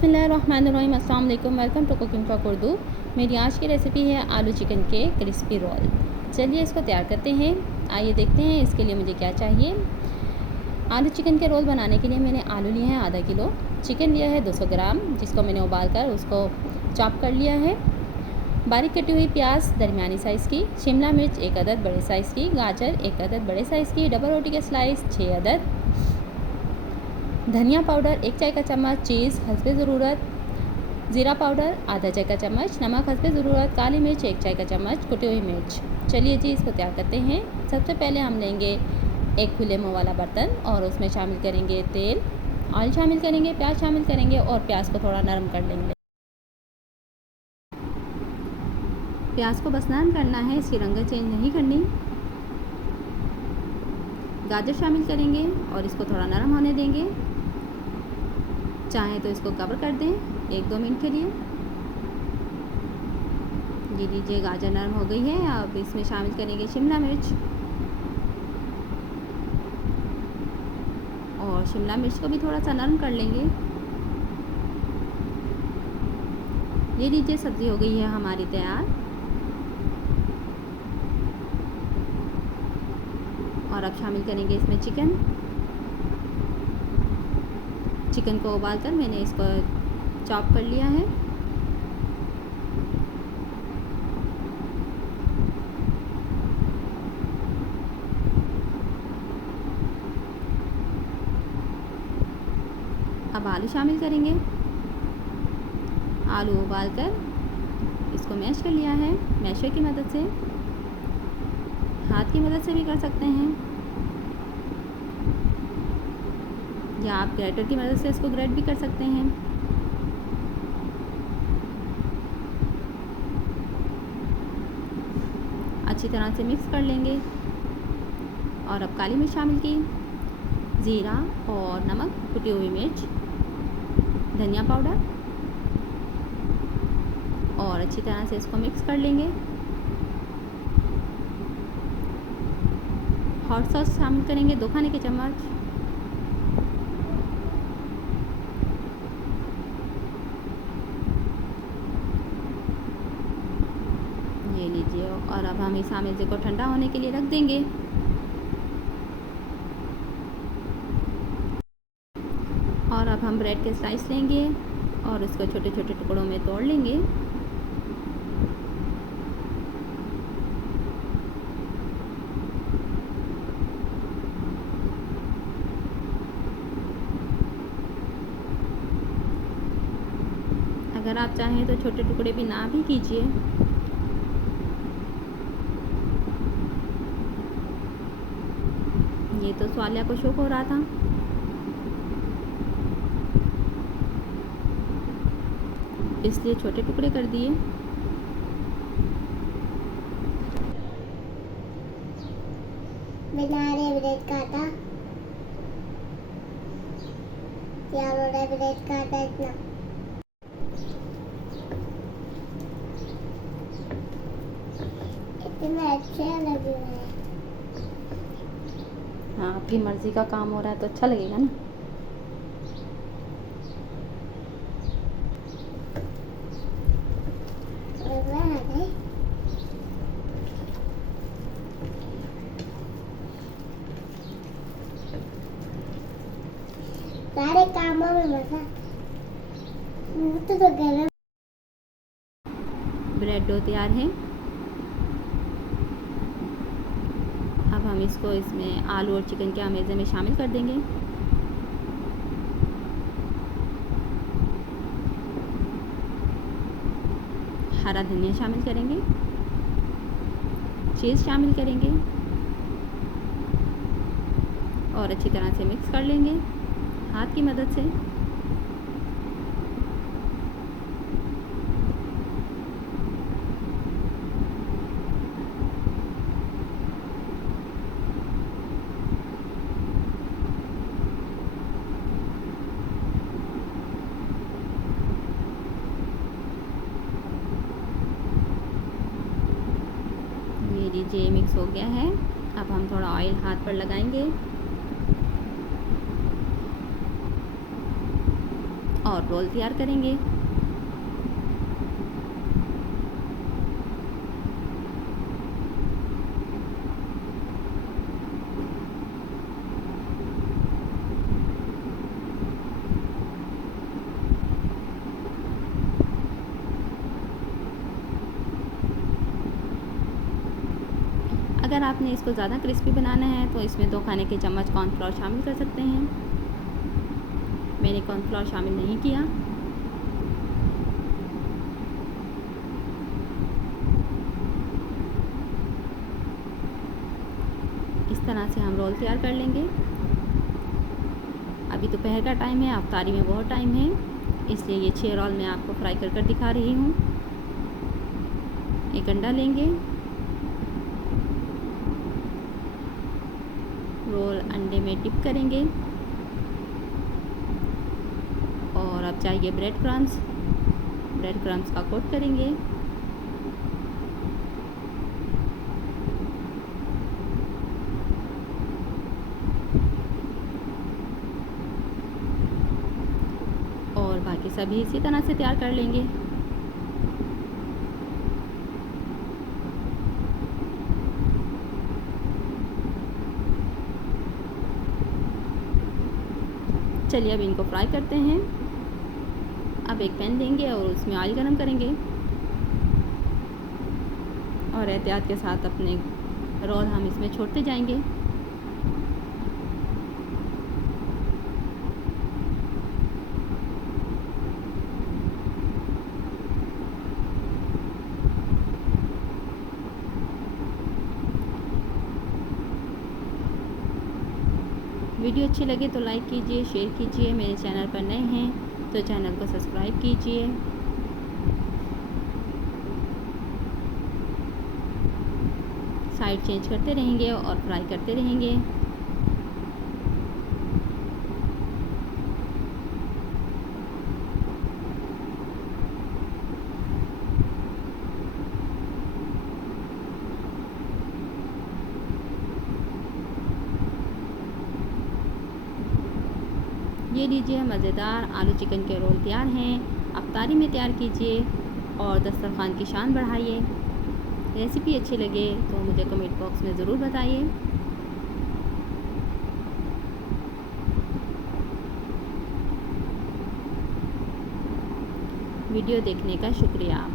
बिस्मिल्लाहिर्रहमानिर्रहीम। अस्सलाम वालेकुम। Welcome to cooking talk Urdu. मेरी आज की रेसिपी है आलू चिकन के क्रिस्पी रोल। चलिए इसको तैयार करते हैं। आइए देखते हैं इसके लिए मुझे क्या चाहिए। आलू चिकन के रोल बनाने के लिए मैंने आलू लिए हैं आधा किलो, चिकन लिया है 200 ग्राम जिसको मैंने उबाल कर उसको चॉप कर लिया है, बारीक कटी हुई प्याज दरमियानी साइज़ की, शिमला मिर्च 1 अदद बड़े साइज़ की, गाजर 1 अदद बड़े साइज़ की, डबल रोटी के स्लाइस 6 अदद, धनिया पाउडर 1 चाय का चम्मच, चीज़ हस्बे ज़रूरत, ज़ीरा पाउडर आधा चाय का चम्मच, नमक हस्बे ज़रूरत, काली मिर्च 1 चाय का चम्मच, कुटी हुई मिर्च। चलिए जी इसको तैयार करते हैं। सबसे पहले हम लेंगे एक खुले मुँह वाला बर्तन और उसमें शामिल करेंगे तेल, ऑयल शामिल करेंगे, प्याज शामिल करेंगे और प्याज को थोड़ा नरम कर लेंगे। प्याज को बस नरम करना है, इसकी रंगत चेंज नहीं करनी। गाजर शामिल करेंगे और इसको थोड़ा नरम होने देंगे। चाहें तो इसको कवर कर दें 1-2 मिनट के लिए। ये लीजिए गाजर नरम हो गई है। अब इसमें शामिल करेंगे शिमला मिर्च और शिमला मिर्च को भी थोड़ा सा नरम कर लेंगे। ये लीजिए सब्ज़ी हो गई है हमारी तैयार। और अब शामिल करेंगे इसमें चिकन को उबालकर मैंने इसको चॉप कर लिया है। अब आलू शामिल करेंगे। आलू उबालकर इसको मैश कर लिया है, मैशर की मदद से, हाथ की मदद से भी कर सकते हैं या आप ग्रेटर की मदद से इसको ग्रेट भी कर सकते हैं। अच्छी तरह से मिक्स कर लेंगे। और अब काली मिर्च शामिल की, ज़ीरा और नमक, कुटी हुई मिर्च, धनिया पाउडर और अच्छी तरह से इसको मिक्स कर लेंगे। हॉट सॉस शामिल करेंगे 2 खाने के चम्मच। ये लीजिए। और अब हम इस आमेज़े को ठंडा होने के लिए रख देंगे। और अब हम ब्रेड के स्लाइस लेंगे और इसको छोटे छोटे टुकड़ों में तोड़ लेंगे। अगर आप चाहें तो छोटे टुकड़े भी ना भी कीजिए। ये तो स्वालिया को शौक हो रहा था, इसलिए छोटे टुकड़े कर दिए। बना रहे ब्रेड का आटा, तैयार हो रहा है ब्रेड का आटा। इतना अच्छा लग रहा है। हाँ, आपकी मर्ज़ी का काम हो रहा है तो अच्छा लगेगा ना। सारे कामों में मजा तो गरम। ब्रेड डो तैयार है। अब हम इसको इसमें आलू और चिकन के आमेज़े में शामिल कर देंगे। हरा धनिया शामिल करेंगे, चीज़ शामिल करेंगे और अच्छी तरह से मिक्स कर लेंगे हाथ की मदद से। ये लीजिए मिक्स हो गया है। अब हम थोड़ा ऑयल हाथ पर लगाएंगे और रोल तैयार करेंगे। अगर आपने इसको ज़्यादा क्रिस्पी बनाना है तो इसमें 2 खाने के चम्मच कॉर्नफ्लोर शामिल कर सकते हैं। मैंने कॉर्नफ्लोर शामिल नहीं किया। इस तरह से हम रोल तैयार कर लेंगे। अभी दोपहर का टाइम है, अफ्तारी में बहुत टाइम है, इसलिए ये 6 रोल मैं आपको फ्राई कर दिखा रही हूँ। एक अंडा लेंगे, रोल अंडे में डिप करेंगे और अब चाहिए ब्रेड क्रम्स का कोट करेंगे। और बाकी सभी इसी तरह से तैयार कर लेंगे। चलिए अब इनको फ्राई करते हैं। अब एक पैन लेंगे और उसमें ऑयल गरम करेंगे और एहतियात के साथ अपने रोल हम इसमें छोड़ते जाएंगे। वीडियो अच्छी लगे तो लाइक कीजिए, शेयर कीजिए। मेरे चैनल पर नए हैं तो चैनल को सब्सक्राइब कीजिए। साइड चेंज करते रहेंगे और फ्राई करते रहेंगे। ये लीजिए, मज़ेदार आलू चिकन के रोल तैयार हैं। अफ्तारी में तैयार कीजिए और दस्तरखान की शान बढ़ाइए। रेसिपी अच्छी लगे तो मुझे कमेंट बॉक्स में ज़रूर बताइए। वीडियो देखने का शुक्रिया।